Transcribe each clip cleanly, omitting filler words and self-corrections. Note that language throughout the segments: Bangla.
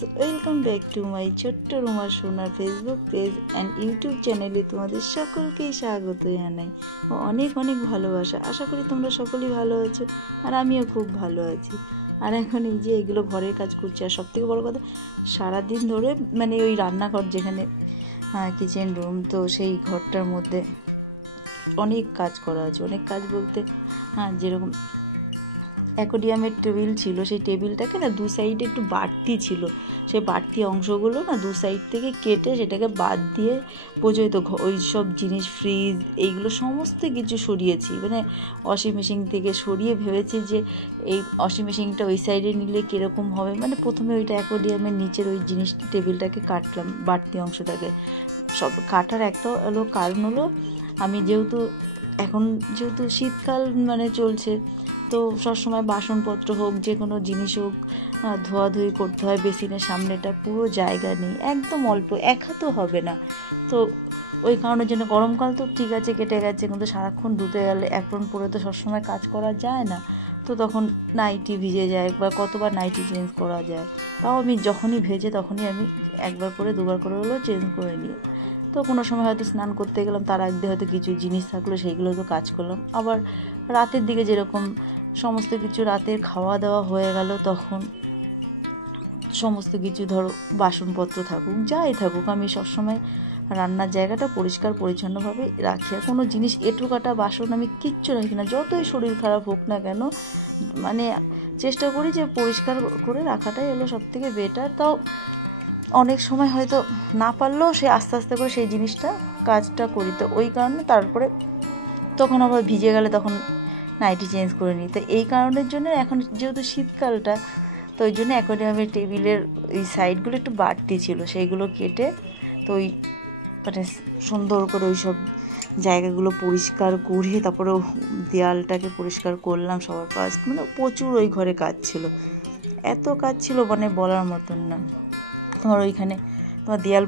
Friends, welcome back to my ছোট্ট রুমা সোনার ফেসবুক পেজ অ্যান্ড ইউটিউব চ্যানেলে তোমাদের সকলকেই স্বাগত জানাই ও অনেক অনেক ভালোবাসা। আশা করি তোমরা সকলেই ভালো আছো আর আমিও খুব ভালো আছি। আর এখন এই যে এগুলো ঘরের কাজ করছি। আর সবথেকে বড়ো কথা, সারাদিন ধরে মানে ওই রান্নাঘর যেখানে কিচেন রুম, তো সেই ঘরটার মধ্যে অনেক কাজ করা আছে। অনেক কাজ বলতে যেরকম অ্যাকোরিয়ামের টেবিল ছিল, সেই টেবিলটাকে না দু সাইডে একটু বাড়তি ছিল, সেই বাড়তি অংশগুলো না দু সাইড থেকে কেটে সেটাকে বাদ দিয়ে বোঝোই তো ওই সব জিনিস, ফ্রিজ এইগুলো সমস্ত কিছু সরিয়েছি। মানে ওয়াশিং মেশিন থেকে সরিয়ে ভেবেছি যে এই ওয়াশিং মেশিনটা ওই সাইডে নিলে কীরকম হবে। মানে প্রথমে ওইটা অ্যাকোরিয়ামের নিচের ওই জিনিস টেবিলটাকে কাটলাম, বাড়তি অংশটাকে। সব কাটার একটা কারণ হলো, আমি যেহেতু শীতকাল মানে চলছে, তো সবসময় বাসনপত্র হোক, যে কোনো জিনিস হোক, ধোয়াধুয়ি করতে হয়। বেসিনের সামনেটা পুরো জায়গা নেই, একদম অল্প, এক হাতও হবে না। তো ওই কারণের জন্য গরমকাল তো ঠিক আছে কেটে গেছে, কিন্তু সারাক্ষণ ধুতে গেলে অ্যাপ্রন পরে তো সবসময় কাজ করা যায় না। তো তখন নাইটি ভিজে যায়, বা কতবার নাইটি চেঞ্জ করা যায়। তাও আমি যখনই ভেজে তখনই আমি একবার করে দুবার করে হলেও চেঞ্জ করে নিই। তো কোনো সময় হয়তো স্নান করতে গেলাম, তার আগে হয়তো কিছু জিনিস থাকলো, সেইগুলো তো কাজ করলাম। আবার রাতের দিকে যেরকম সমস্ত কিছু, রাতের খাওয়া দাওয়া হয়ে গেল, তখন সমস্ত কিছু ধরো বাসনপত্র থাকুক, যাই থাকুক, আমি সবসময় রান্নার জায়গাটা পরিষ্কার পরিচ্ছন্নভাবে রাখি। আর কোনো জিনিস এঁটো কাটা বাসন আমি কিচ্ছু রাখি না, যতই শরীর খারাপ হোক না কেন। মানে চেষ্টা করি যে পরিষ্কার করে রাখাটাই হলো সবথেকে বেটার। তাও অনেক সময় হয়তো না পারলেও সে আস্তে আস্তে করে সেই জিনিসটা কাজটা করি। তো ওই কারণে তারপরে তখন আবার ভিজে গেলে তখন নাইটি চেঞ্জ করে নিই। তো এই কারণের জন্য এখন যেহেতু শীতকালটা, তো ওই জন্য অ্যাকোরিয়ামের টেবিলের এই সাইডগুলো একটু বাড়তি ছিল, সেইগুলো কেটে তো ওই মানে সুন্দর করে ওই সব জায়গাগুলো পরিষ্কার করে তারপরে দেয়ালটাকে পরিষ্কার করলাম সবার ফার্স্ট। মানে প্রচুর ওই ঘরে কাজ ছিল, এত কাজ ছিল মানে বলার মতন না। তোমার ওইখানে তোমার দেয়াল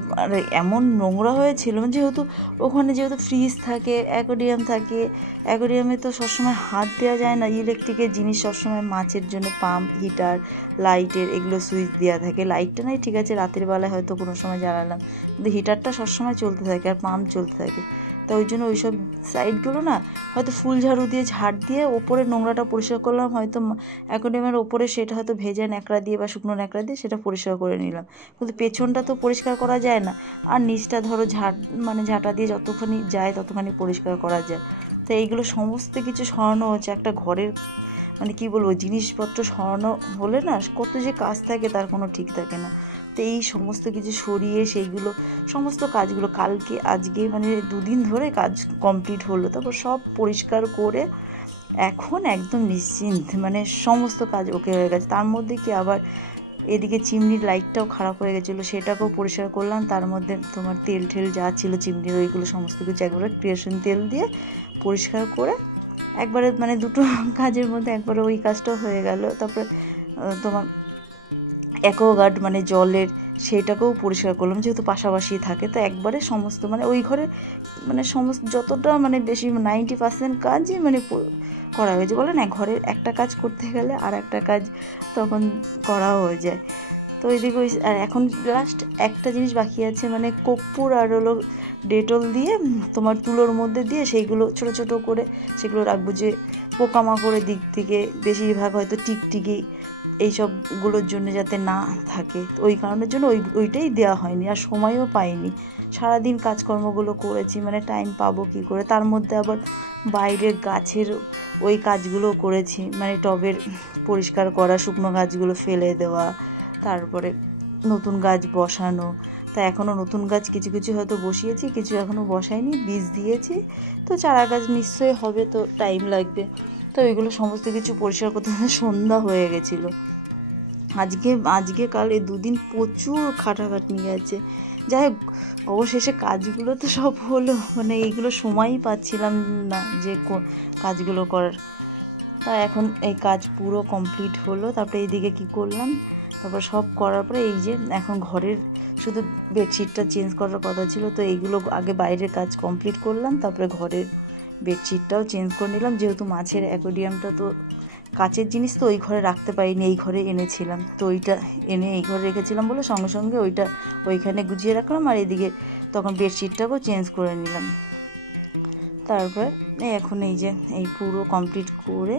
এমন নোংরা হয়েছিল, যেহেতু ফ্রিজ থাকে, অ্যাকোরিয়াম থাকে, অ্যাকোরিয়ামে তো সবসময় হাত দেওয়া যায় না। ইলেকট্রিকের জিনিস সবসময়, মাছের জন্য পাম্প, হিটার, লাইটের এগুলো সুইচ দেওয়া থাকে। লাইটটা নাই ঠিক আছে, রাতের বেলায় হয়তো কোনো সময় জ্বালালাম, কিন্তু হিটারটা সবসময় চলতে থাকে আর পাম্প চলতে থাকে। তো ওই জন্য ওই সব সাইডগুলো না হয়তো ফুল ঝাড়ু দিয়ে ঝাড় দিয়ে ওপরে নোংরাটা পরিষ্কার করলাম, হয়তো অ্যাকোরিয়ামের ওপরে সেটা হয়তো ভেজা ন্যাকড়া দিয়ে বা শুকনো ন্যাকড়া দিয়ে সেটা পরিষ্কার করে নিলাম। কিন্তু পেছনটা তো পরিষ্কার করা যায় না, আর নিচটা ধরো ঝাঁটা দিয়ে যতখানি যায় ততখানি পরিষ্কার করা যায়। তো এইগুলো সমস্ত কিছু সরানো হচ্ছে। একটা ঘরের মানে কি বলবো, জিনিসপত্র সরানো হলে না কত যে কাজ থাকে তার কোনো ঠিক থাকে না। তো এই সমস্ত কিছু সরিয়ে সেইগুলো সমস্ত কাজগুলো আজকে মানে দুদিন ধরে কাজ কমপ্লিট হলো। তারপর সব পরিষ্কার করে এখন একদম নিশ্চিন্ত, মানে সমস্ত কাজ ওকে হয়ে গেছে। তার মধ্যে কি আবার এদিকে চিমনির লাইটটাও খারাপ হয়ে গেছিলো, সেটাকেও পরিষ্কার করলাম। তার মধ্যে তোমার তেল যা ছিল চিমনির, ওইগুলো সমস্ত কিছু একবারে ক্রিয়েশন তেল দিয়ে পরিষ্কার করে একবারে মানে দুটো কাজের মধ্যে একবারে ওই কাজটাও হয়ে গেল। তারপরে তোমার অ্যাকোয়াগার্ড মানে জলের, সেইটাকেও পরিষ্কার করলাম, যেহেতু পাশাপাশি থাকে। তো একবারে সমস্ত মানে ওই ঘরে মানে সমস্ত যতটা মানে বেশি 90% কাজই মানে করা হয়েছে। বলে না, ঘরের একটা কাজ করতে গেলে আর একটা কাজ তখন করা হয়ে যায়। তো ওইদিকে আর এখন লাস্ট একটা জিনিস বাকি আছে, মানে কর্পূর আর হলো ডেটল দিয়ে তোমার তুলোর মধ্যে দিয়ে সেইগুলো ছোট ছোট করে সেগুলো রাখবো, যে পোকামাকড়ের দিক থেকে বেশিরভাগ হয়তো টিকটিকি এইসবগুলোর জন্য যাতে না থাকে। তো ওই কারণের জন্য ওইটাই দেওয়া হয়নি, আর সময়ও পাইনি। সারাদিন কাজকর্মগুলো করেছি, মানে টাইম পাবো কী করে। তার মধ্যে আবার বাইরের গাছের ওই কাজগুলো করেছি, মানে টবের পরিষ্কার করা, শুকনো গাছগুলো ফেলে দেওয়া, তারপরে নতুন গাছ বসানো। তা এখনও নতুন গাছ কিছু কিছু হয়তো বসিয়েছি, কিছু এখনও বসাইনি, বীজ দিয়েছি। তো চারা গাছ নিশ্চয়ই হবে, তো টাইম লাগবে। তো ওইগুলো সমস্ত কিছু পরিষ্কার করতে সন্ধ্যা হয়ে গেছিলো। আজকে কাল এই দুদিন প্রচুর খাটাখাটনি গেছে। যাই হোক, অবশেষে কাজগুলো তো সব হলো, মানে এইগুলো সময়ই পাচ্ছিলাম না যে কাজগুলো করার। তা এখন এই কাজ পুরো কমপ্লিট হলো। তারপরে এইদিকে কি করলাম, তারপর সব করার পরে এই যে এখন ঘরের শুধু বেডশিটটা চেঞ্জ করার কথা ছিল, তো এইগুলো আগে বাইরের কাজ কমপ্লিট করলাম, তারপরে ঘরের বেডশিটটাও চেঞ্জ করে নিলাম। যেহেতু মাছের অ্যাকোরিয়ামটা তো কাচের জিনিস তো ওই ঘরে রাখতে পারিনি, এই ঘরে এনেছিলাম, তো ওইটা এনে এই ঘরে রেখেছিলাম বলে সঙ্গে সঙ্গে ওইটা ওইখানে গুছিয়ে রাখলাম, আর এদিকে তখন বেডশিটটাকেও চেঞ্জ করে নিলাম। তারপর এখন এই যে এই পুরো কমপ্লিট করে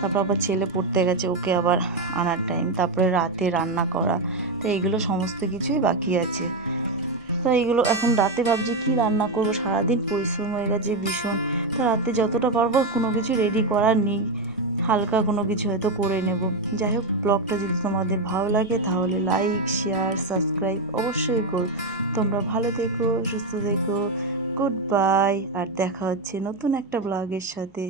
তারপর আবার ছেলে পড়তে গেছে, ওকে আবার আনার টাইম, তারপরে রাতে রান্না করা, তো এইগুলো সমস্ত কিছুই বাকি আছে। তো এইগুলো এখন রাতে ভাবছি কি রান্না করব, সারাদিন পরিশ্রম হয়ে গেছে ভীষণ, তো রাতে যতটা পারবো কোনো কিছু রেডি করার নেই, হালকা কোনো কিছু হয়তো করে নেব। যাই হোক, ব্লগটা যদি তোমাদের ভালো লাগে তাহলে লাইক, শেয়ার, সাবস্ক্রাইব অবশ্যই করো। তোমরা ভালো থেকো, সুস্থ থেকো, গুড বাই, আর দেখা হচ্ছে নতুন একটা ব্লগের সাথে।